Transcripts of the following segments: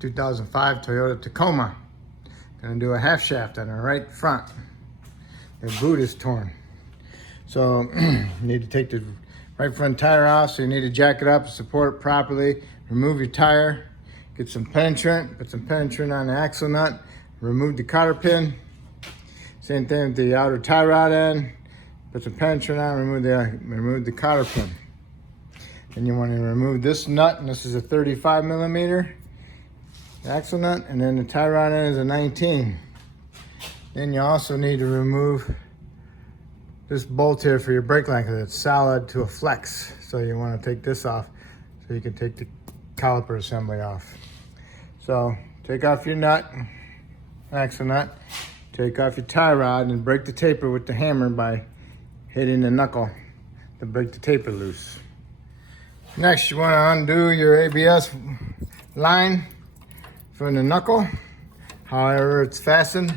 2005 Toyota Tacoma. Gonna do a half shaft on the right front. The boot is torn. So you need to take the right front tire off, so you need to jack it up, support it properly, remove your tire, get some penetrant, put some penetrant on the axle nut, remove the cotter pin. Same thing with the outer tie rod end, put some penetrant on, remove the cotter pin. Then you want to remove this nut, and this is a 35 millimeter axle nut, and then the tie rod end is a 19. Then you also need to remove this bolt here for your brake line because it's solid to a flex. So you want to take this off so you can take the caliper assembly off. So take off your nut, axle nut, take off your tie rod and break the taper with the hammer by hitting the knuckle to break the taper loose. Next, you want to undo your ABS line from the knuckle. However it's fastened.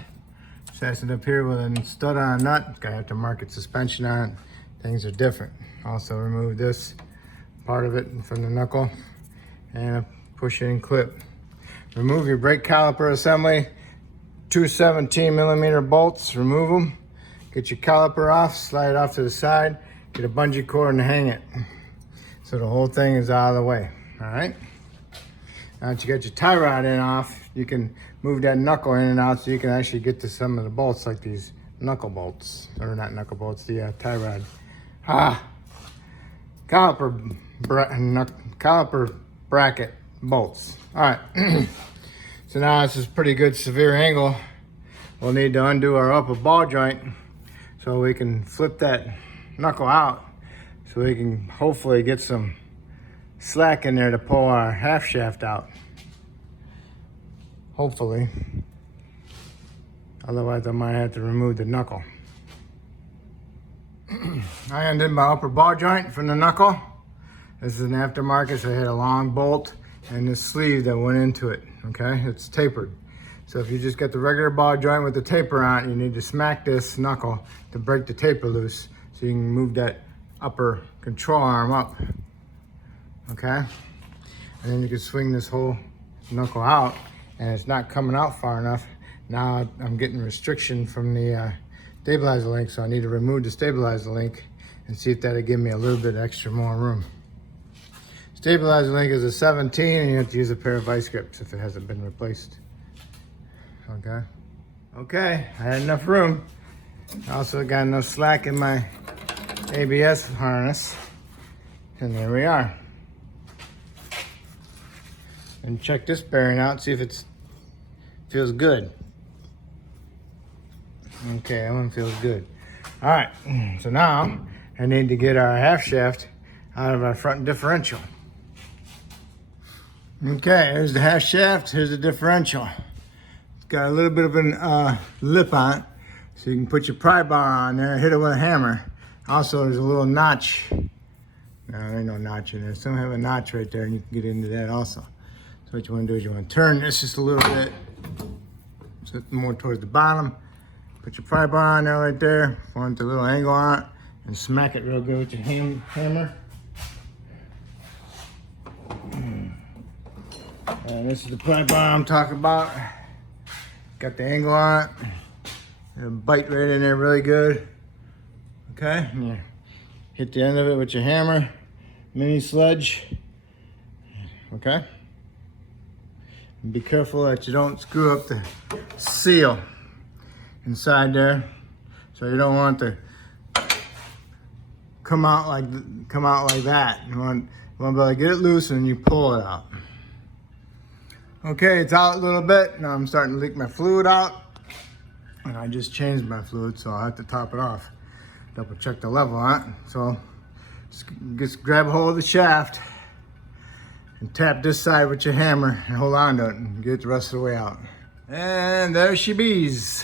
Fastened up here with a stud on a nut. It's got aftermarket suspension on it. Things are different. Also remove this part of it from the knuckle and a push-in clip. Remove your brake caliper assembly. Two 17 millimeter bolts, remove them. Get your caliper off, slide it off to the side. Get a bungee cord and hang it. So the whole thing is out of the way, all right? Now that you got your tie rod in off, you can move that knuckle in and out so you can actually get to some of the bolts like these knuckle bolts, or not knuckle bolts, the tie rod. Caliper bracket bolts. All right, so now this is pretty good severe angle. We'll need to undo our upper ball joint so we can flip that knuckle out so we can hopefully get some slack in there to pull our half shaft out. Hopefully. Otherwise I might have to remove the knuckle. I undid my upper ball joint from the knuckle. This is an aftermarket, so I had a long bolt and this sleeve that went into it, okay? It's tapered. So if you just get the regular ball joint with the taper on it, you need to smack this knuckle to break the taper loose so you can move that upper control arm up, okay? And then you can swing this whole knuckle out, and it's not coming out far enough. Now I'm getting restriction from the stabilizer link, so I need to remove the stabilizer link and see if that'll give me a little bit extra more room. Stabilizer link is a 17, and you have to use a pair of vice grips if it hasn't been replaced. Okay, I had enough room. I also got enough slack in my ABS harness, and there we are. And check this bearing out, see if it feels good. Okay, that one feels good. All right, so now I need to get our half shaft out of our front differential. Okay, here's the half shaft, here's the differential. It's got a little bit of a lip on it, so you can put your pry bar on there, hit it with a hammer. Also, there's a little notch. No, there ain't no notch in there. Some have a notch right there, and you can get into that also. So what you want to do is you want to turn this just a little bit, so it's more towards the bottom. Put your pry bar on there right there, point a little angle on it, and smack it real good with your hammer. And this is the pry bar I'm talking about. Got the angle on it. It'll bite right in there really good. Okay, and you hit the end of it with your hammer, mini sledge. Okay. And be careful that you don't screw up the seal inside there. So you don't want to come out like that. You want to be able to get it loose and you pull it out. Okay, it's out a little bit. Now I'm starting to leak my fluid out. And I just changed my fluid, so I'll have to top it off. Double check the level on it. So just grab a hold of the shaft and tap this side with your hammer and hold on to it and get the rest of the way out. And there she bees.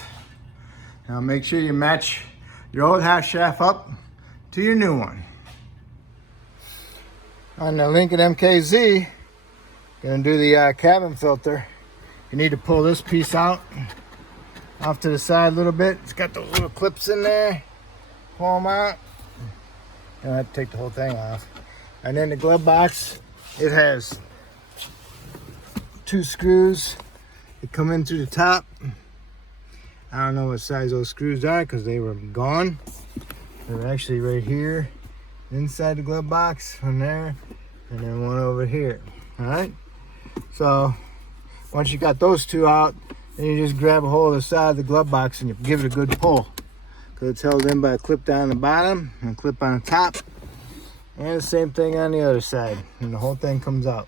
Now make sure you match your old half shaft up to your new one. On the Lincoln MKZ, gonna do the cabin filter. You need to pull this piece out off to the side a little bit. It's got those little clips in there. Pull them out. You don't have to take the whole thing off. And then the glove box, it has 2 screws that come in through the top. I don't know what size those screws are because they were gone. They're actually right here inside the glove box, one there, and then one over here. All right, so once you got those 2 out, then you just grab a hold of the side of the glove box and you give it a good pull, because it's held in by a clip down the bottom and a clip on the top, and the same thing on the other side, and the whole thing comes out.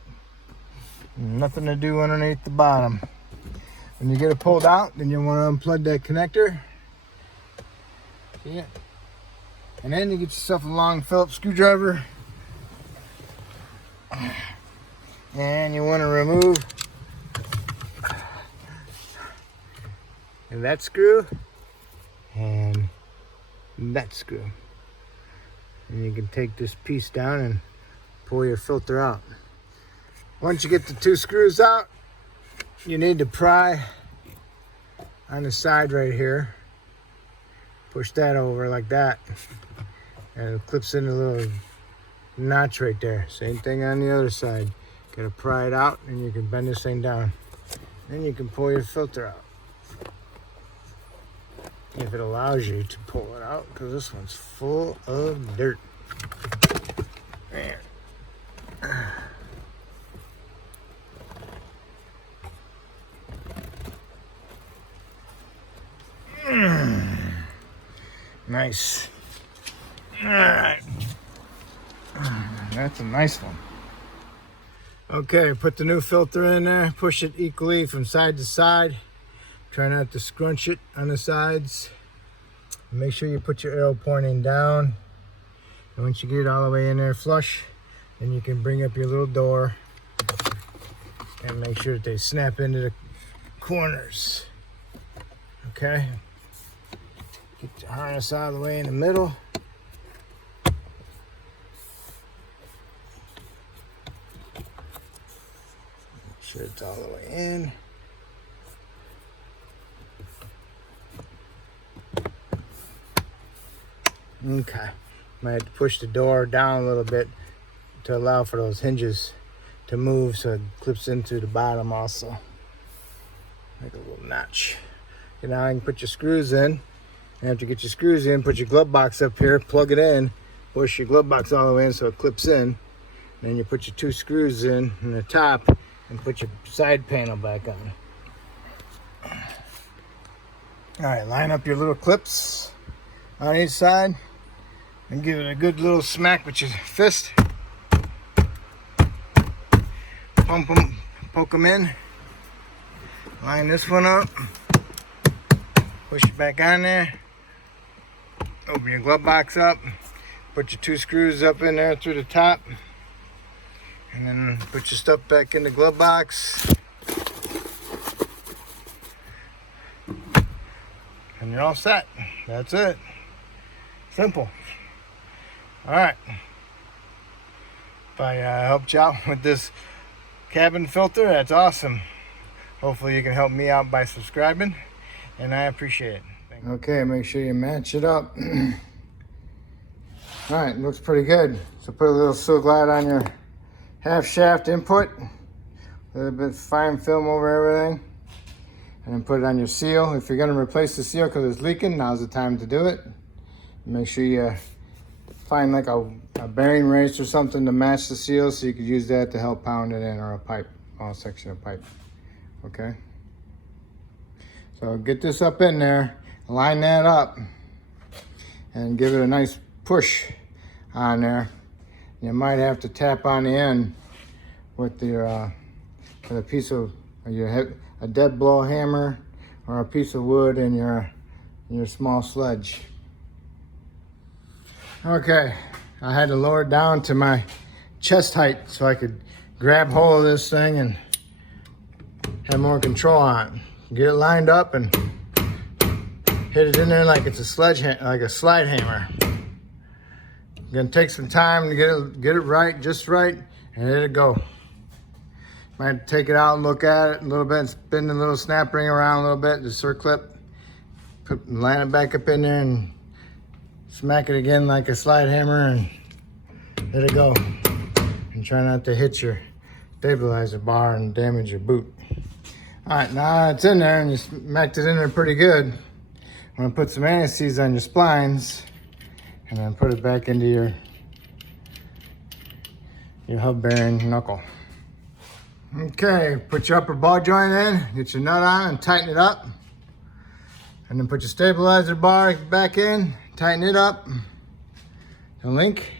Nothing to do underneath the bottom. When you get it pulled out, then you want to unplug that connector. See it? And then you get yourself a long Phillips screwdriver. And you want to remove that screw and that screw. And you can take this piece down and pull your filter out. Once you get the 2 screws out, you need to pry on the side right here. Push that over like that, and it clips in a little notch right there. Same thing on the other side. Gotta pry it out, and you can bend this thing down. Then you can pull your filter out, if it allows you to pull it out, because this one's full of dirt. There. Nice. All right. That's a nice one. Okay, put the new filter in there. Push it equally from side to side. Try not to scrunch it on the sides. Make sure you put your arrow pointing down. And once you get it all the way in there flush, then you can bring up your little door and make sure that they snap into the corners. Okay. Get your harness out of the way in the middle. Make sure it's all the way in. Okay. Might have to push the door down a little bit to allow for those hinges to move so it clips into the bottom also. Make a little notch. Okay, now I can put your screws in. And after you get your screws in, put your glove box up here, plug it in, push your glove box all the way in so it clips in. Then you put your 2 screws in the top and put your side panel back on. All right, line up your little clips on each side and give it a good little smack with your fist. Pump them, poke them in. Line this one up. Push it back on there. Open your glove box up. Put your 2 screws up in there through the top. And then put your stuff back in the glove box. And you're all set. That's it. Simple. Alright. If I helped you out with this cabin filter, that's awesome. Hopefully you can help me out by subscribing. And I appreciate it. Okay, make sure you match it up. All right, looks pretty good. So put a little Seal Glide on your half shaft input. A little bit of fine film over everything. And then put it on your seal. If you're gonna replace the seal because it's leaking, now's the time to do it. Make sure you find like a bearing race or something to match the seal so you could use that to help pound it in, or a pipe, all section of pipe, okay? So get this up in there, line that up, and give it a nice push on there. You might have to tap on the end with your with a piece of a dead blow hammer or a piece of wood in your small sledge. Okay, I had to lower it down to my chest height so I could grab hold of this thing and have more control on it. Get it lined up and hit it in there like it's a slide hammer. Gonna take some time to get it right, just right, and let it go. Might take it out and look at it a little bit, and spin the little snap ring around a little bit, the circlip. Line it back up in there and smack it again like a slide hammer and let it go. And try not to hit your stabilizer bar and damage your boot. All right, now it's in there and you smacked it in there pretty good. I'm gonna put some anti-seize on your splines and then put it back into your hub bearing knuckle. Okay, put your upper ball joint in, get your nut on and tighten it up. And then put your stabilizer bar back in, tighten it up, the link.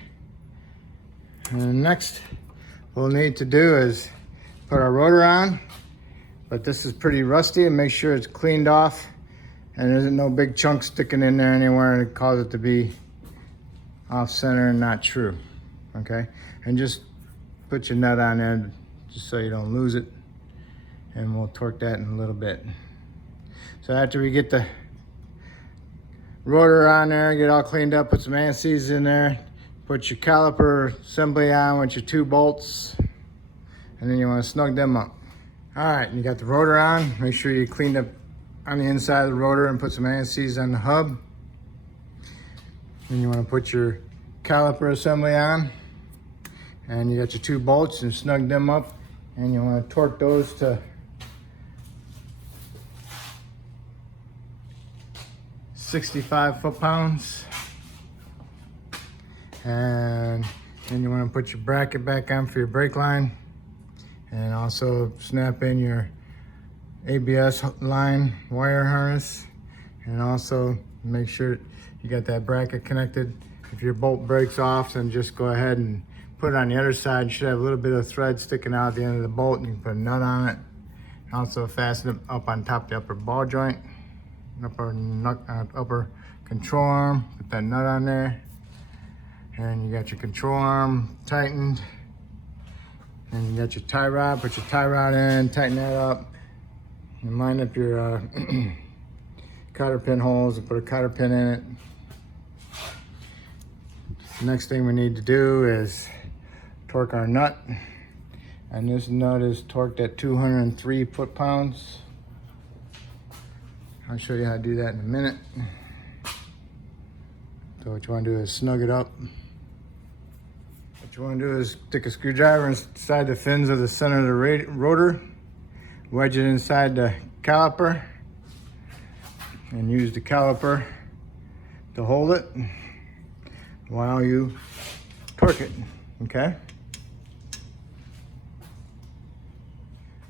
And next, what we'll need to do is put our rotor on, but this is pretty rusty, and make sure it's cleaned off and there isn't no big chunk sticking in there anywhere and cause it to be off center and not true, okay? And just put your nut on there just so you don't lose it, and we'll torque that in a little bit. So after we get the rotor on there, get all cleaned up, put some anti-seize in there, put your caliper assembly on with your 2 bolts, and then you want to snug them up. All right, you got the rotor on. Make sure you cleaned up on the inside of the rotor and put some anti-seize on the hub. Then you want to put your caliper assembly on, and you got your 2 bolts and snug them up, and you want to torque those to 65 foot-pounds. And then you want to put your bracket back on for your brake line, and also snap in your ABS line wire harness, and also make sure you got that bracket connected. If your bolt breaks off, then just go ahead and put it on the other side. You should have a little bit of thread sticking out at the end of the bolt, and you can put a nut on it. Also fasten it up on top of the upper ball joint, upper control arm, put that nut on there. And you got your control arm tightened. And you got your tie rod, put your tie rod in, tighten that up. And line up your cotter pin holes and put a cotter pin in it. The next thing we need to do is torque our nut. And this nut is torqued at 203 foot-pounds. I'll show you how to do that in a minute. So what you want to do is snug it up. What you want to do is stick a screwdriver inside the fins of the center of the rotor, wedge it inside the caliper, and use the caliper to hold it while you torque it, okay?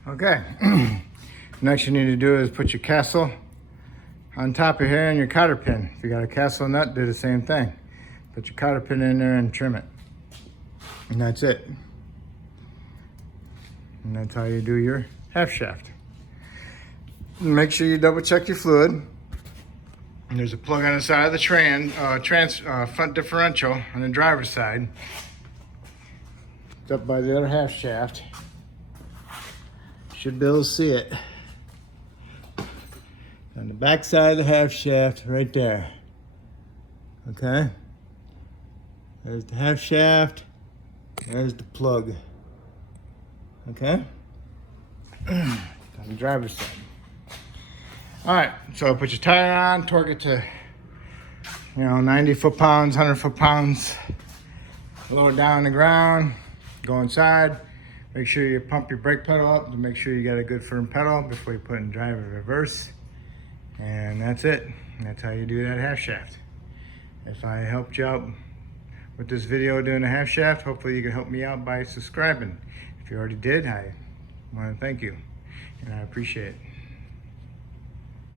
Okay, next you need to do is put your castle on top of here and your cotter pin. If you got a castle nut, do the same thing. Put your cotter pin in there and trim it. And that's it. And that's how you do your half shaft. Make sure you double check your fluid. And there's a plug on the side of the front differential on the driver's side. It's up by the other half shaft. Should be able to see it. On the back side of the half shaft, right there. Okay? There's the half shaft. There's the plug. Okay? On the driver's side. Alright, so put your tire on, torque it to 90 foot-pounds, 100 foot-pounds. Lower down the ground, go inside. Make sure you pump your brake pedal up to make sure you got a good firm pedal before you put in drive or reverse. And that's it. That's how you do that half shaft. If I helped you out with this video doing a half shaft, hopefully you can help me out by subscribing. If you already did, I want to thank you, and I appreciate it.